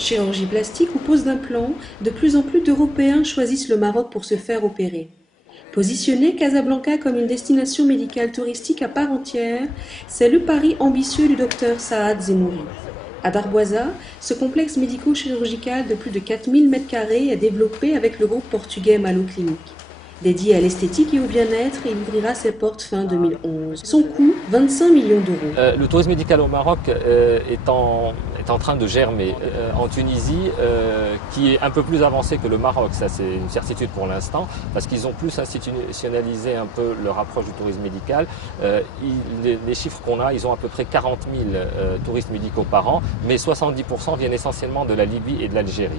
Chirurgie plastique ou pose d'implants, de plus en plus d'Européens choisissent le Maroc pour se faire opérer. Positionné Casablanca comme une destination médicale touristique à part entière, c'est le pari ambitieux du docteur Saad Zemouri. À Darboisa, ce complexe médico-chirurgical de plus de 4000 m² est développé avec le groupe portugais Malo Clinic. Dédié à l'esthétique et au bien-être, il ouvrira ses portes fin 2011. Son coût, 25 millions d'euros. Le tourisme médical au Maroc est en train de germer. En Tunisie, qui est un peu plus avancé que le Maroc, ça c'est une certitude pour l'instant, parce qu'ils ont plus institutionnalisé un peu leur approche du tourisme médical. Les chiffres qu'on a, ils ont à peu près 40 000 touristes médicaux par an, mais 70% viennent essentiellement de la Libye et de l'Algérie.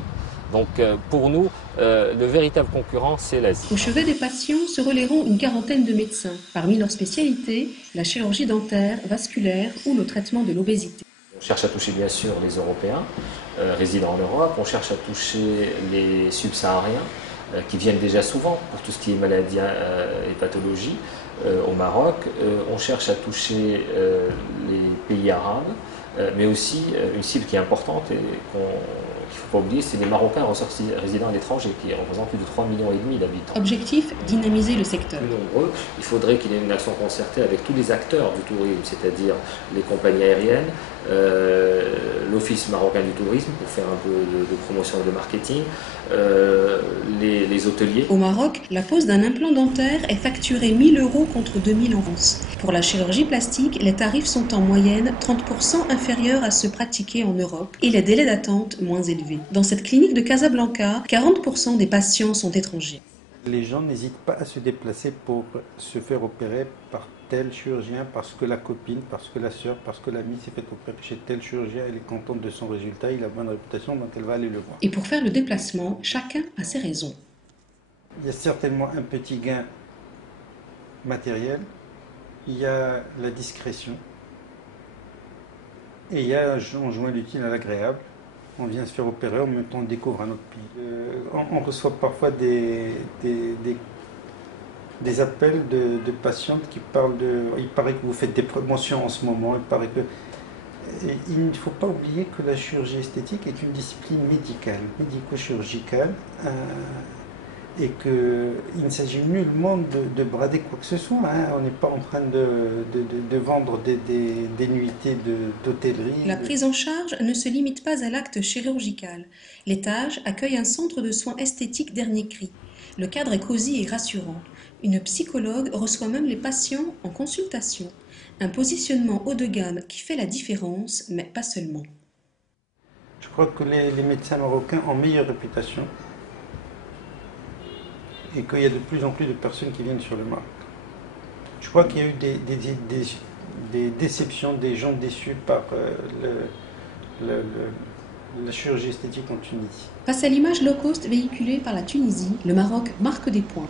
Donc pour nous, le véritable concurrent, c'est l'Asie. Au chevet des patients se relayeront une quarantaine de médecins. Parmi leurs spécialités, la chirurgie dentaire, vasculaire ou le traitement de l'obésité. On cherche à toucher bien sûr les Européens résidant en Europe, on cherche à toucher les subsahariens qui viennent déjà souvent pour tout ce qui est maladies et pathologies au Maroc. On cherche à toucher les pays arabes, mais aussi une cible qui est importante et qu'il ne faut pas oublier, c'est les Marocains résidant à l'étranger qui représentent plus de 3,5 millions d'habitants. Objectif, dynamiser le secteur. Plus nombreux, il faudrait qu'il y ait une action concertée avec tous les acteurs du tourisme, c'est-à-dire les compagnies aériennes, l'Office marocain du tourisme pour faire un peu de promotion et de marketing, les hôteliers. Au Maroc, la pose d'un implant dentaire est facturée 1 000 € contre 2 000 en France. Pour la chirurgie plastique, les tarifs sont en moyenne 30% inférieurs à ceux pratiqués en Europe et les délais d'attente moins élevés. Dans cette clinique de Casablanca, 40% des patients sont étrangers. Les gens n'hésitent pas à se déplacer pour se faire opérer par tel chirurgien parce que la copine, parce que la sœur, parce que l'amie s'est fait opérer chez tel chirurgien, elle est contente de son résultat, il a bonne réputation, donc elle va aller le voir. Et pour faire le déplacement, chacun a ses raisons. Il y a certainement un petit gain matériel, il y a la discrétion, et il y a, on joint l'utile à l'agréable. On vient se faire opérer, en même temps on découvre un autre pays. On reçoit parfois des appels de patientes qui parlent de... Il paraît que vous faites des promotions en ce moment, il paraît que... Et il ne faut pas oublier que la chirurgie esthétique est une discipline médicale, médico-chirurgicale, et qu'il ne s'agit nullement de brader quoi que ce soit. Hein. On n'est pas en train de vendre des nuitées d'hôtellerie. La prise en charge ne se limite pas à l'acte chirurgical. L'étage accueille un centre de soins esthétiques dernier cri. Le cadre est cosy et rassurant. Une psychologue reçoit même les patients en consultation. Un positionnement haut de gamme qui fait la différence, mais pas seulement. Je crois que les médecins marocains ont meilleure réputation et qu'il y a de plus en plus de personnes qui viennent sur le Maroc. Je crois qu'il y a eu des déceptions, des gens déçus par la chirurgie esthétique en Tunisie. Face à l'image low cost véhiculée par la Tunisie, le Maroc marque des points.